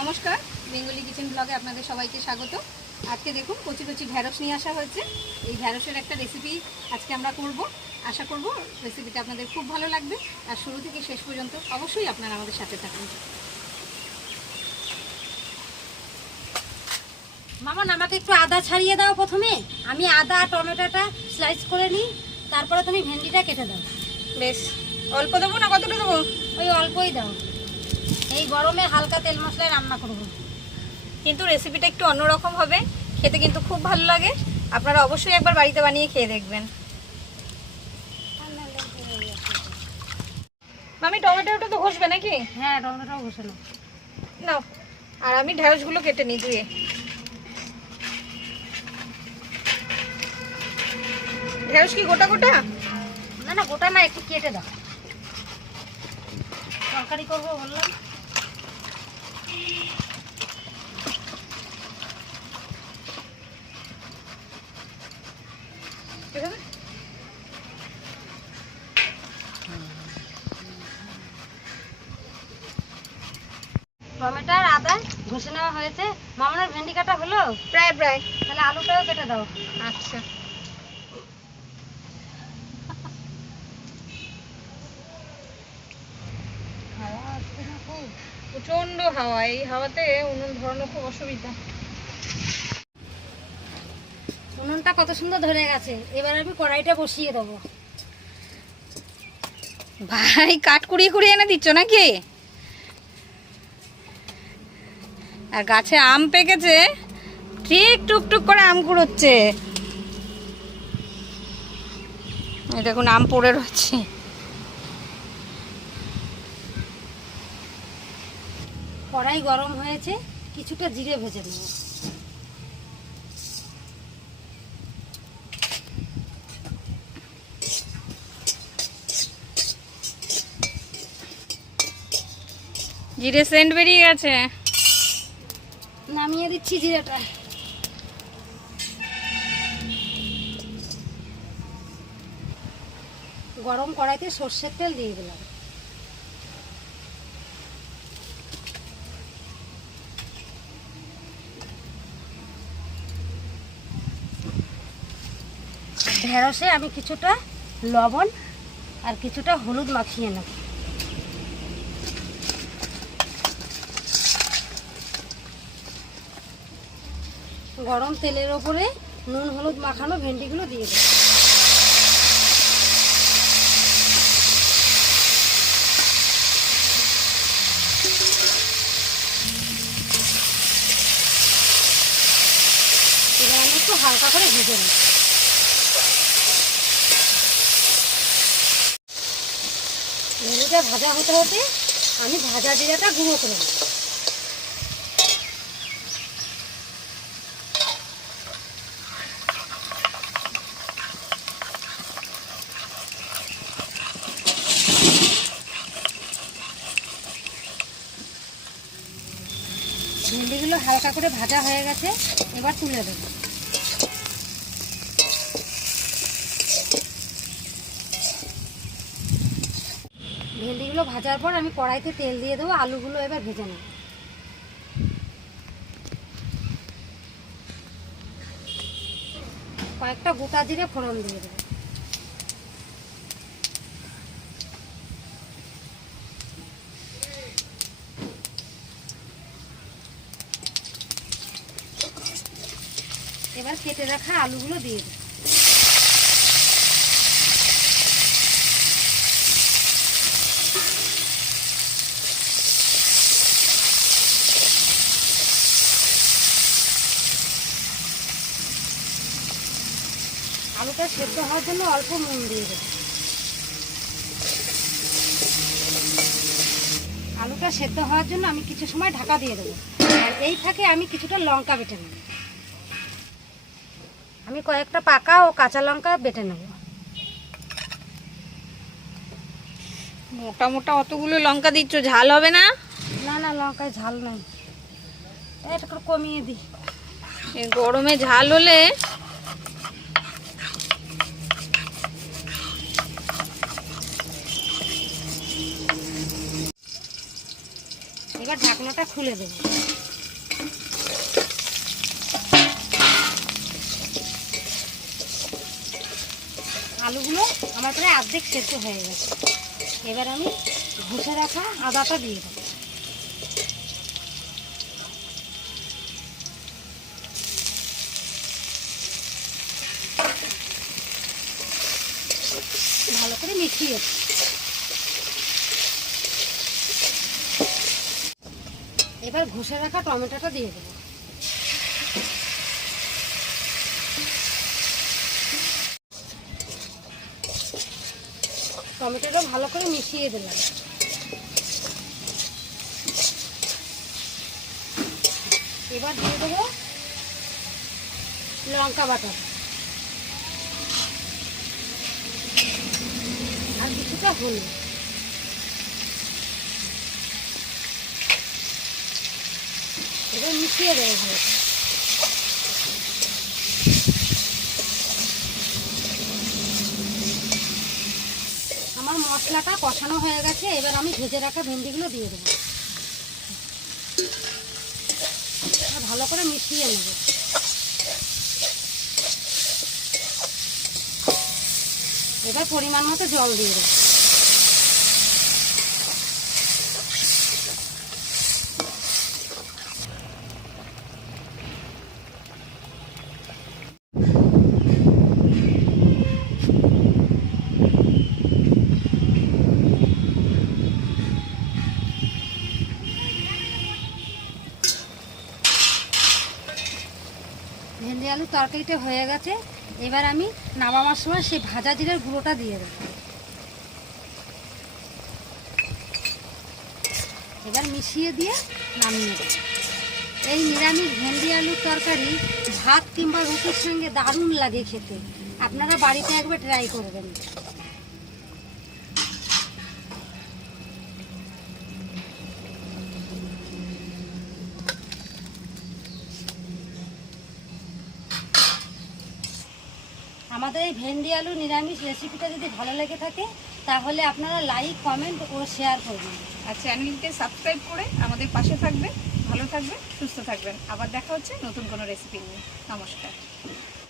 নমস্কার Bengali kitchen ব্লগে আপনাদের সবাইকে স্বাগত। আজকে দেখুন কচি কচি ঢ্যাঁড়স নিয়ে আসা হয়েছে। এই ঢ্যাঁড়সের একটা রেসিপি আজকে আমরা করব। আশা করব রেসিপিটা আপনাদের খুব ভালো লাগবে। আর শুরু থেকে শেষ পর্যন্ত অবশ্যই আপনারা আমাদের সাথে থাকুন। মামন আমাকে একটু আদা ছাড়িয়ে দাও প্রথমে। আমি আদা আর টমেটোটা স্লাইস করে নিই। তারপরে তুমি ভেন্ডিটা কেটে দাও। বেশ অল্প দেবো না কতটা দেবো? ওই অল্পই দাও। এই গরমে হালকা তেল মশলায় রান্না করব। কিন্তু রেসিপিটা একটু অন্যরকম হবে খেতে কিন্তু খুব ভালো লাগে। আপনারা অবশ্যই একবার বাড়িতে বানিয়ে খেয়ে দেখবেন। মামি টমেটোটা তো ঘষবে নাকি? হ্যাঁ টমেটোটাও ঘষে নাও নাও আর আমি ঢেঁড়সগুলো কেটে নিই ধুয়ে। ঢেঁড়স কি গোটা গোটা? না না গোটা না একটু কেটে দাও। তরকারি করব বললাম? টমেটো আর আদা ঘষে নেওয়া হয়েছে। মামনের ভেন্ডি কাটা হলো? প্রায় প্রায়। তাহলে আলুটাও কেটে দাও। আচ্ছা। হাওয়া আসছে না খুব প্রচণ্ড হাওয়া। এই হাওয়াতে উনুন ধরানো খুব অসুবিধা। উনুনটা কত সুন্দর ধরে গেছে। এবার আমি কড়াইটা বসিয়ে দেবো। ভাই, কাঠ কুড়িয়ে কুড়িয়ে এনে দিচ্ছ নাকি? আর গাছে আম পেকেছে। ঠিক টুকটুক করে আম কুড়োচ্ছে। দেখুন, আম পড়ে রয়েছে। কড়াই গরম হয়েছে কিছুটা জিরে ভেজে নেব। জিরে সেন্ট বেরিয়ে গেছে? নামিয়ে দিচ্ছি জিরেটা। গরম কড়াইতে সর্ষের তেল দিয়ে দিলাম। ঢেঁড়সে আমি কিছুটা লবণ আর কিছুটা হলুদ মাখিয়ে নেব। গরম তেলের ওপরে নুন হলুদ মাখানো ভেন্ডিগুলো দিয়ে দেবো। একটু হালকা করে ভেজে নেব। ভেন্ডিটা ভাজা হতে হতে আমি ভাজা জিরাটা গুঁড়ো করে নেব। ভেন্ডিগুলো হালকা করে ভাজা হয়ে গেছে, এবার তুলে দেবো। ভেন্ডিগুলো ভাজার পর আমি কড়াইতে তেল দিয়ে দেবো, আলুগুলো এবার ভেজে নেব। কয়েকটা গোটা জিরে ফোড়ন দিয়ে দেবো। এবার কেটে রাখা আলুগুলো দিয়ে দেবো। আলুটা সেদ্ধ হওয়ার জন্য অল্প নুন দিয়ে দেবো। আলুটা সেদ্ধ হওয়ার জন্য আমি কিছু সময় ঢাকা দিয়ে দেবো। আর এই ফাঁকে আমি কিছুটা লঙ্কা বেটে নেব। আমি কয়েকটা পাকা ও কাঁচা লঙ্কা বেটে নেব। মোটা মোটা অতগুলো লঙ্কা দিচ্ছ ঝাল হবে না? না না লঙ্কায় ঝাল নাই। এটা কমিয়ে দিই। গরমে ঝাল হলে এবার ঢাকনাটা খুলে দেবো। আলুগুলো আমার প্রায় অর্ধেক সেদ্ধ হয়ে গেছে। এবার আমি ঘষে রাখা আদাটা দিয়ে দেবো। ভালো করে মিশিয়ে এবার ঘষে রাখা টমেটোটা দিয়ে দেবো। টমেটোটা ভালো করে মিশিয়ে দিলাম। এবার দিয়ে দেবো লঙ্কা বাটা। আর কিছুটা হলুদ। এবার মিশিয়ে দেবো আমার মশলাটা কষানো হয়ে গেছে, এবার আমি ভেজে রাখা ভেন্ডিগুলো দিয়ে দেবো। ভালো করে মিশিয়ে নেব। এবার পরিমাণ মতো জল দিয়ে দেবো ভেন্ডি আলু তরকারিটা হয়ে গেছে। এবার আমি নামাবার সময় সেই ভাজা জিরের গুঁড়োটা দিয়ে দেব। এবার মিশিয়ে দিয়ে নামিয়ে দেব। এই নিরামিষ ভেন্ডি আলুর তরকারি ভাত কিংবা রুটির সঙ্গে দারুণ লাগে খেতে। আপনারা বাড়িতে একবার ট্রাই করবেন। আমাদের এই ভেন্ডি আলু নিরামিষ রেসিপিটা যদি ভালো লেগে থাকে, তাহলে আপনারা লাইক কমেন্ট ও শেয়ার করবেন। আর চ্যানেলকে সাবস্ক্রাইব করে আমাদের পাশে থাকবেন, ভালো থাকবেন, সুস্থ থাকবেন। আবার দেখা হচ্ছে নতুন কোনো রেসিপি নিয়ে। নমস্কার।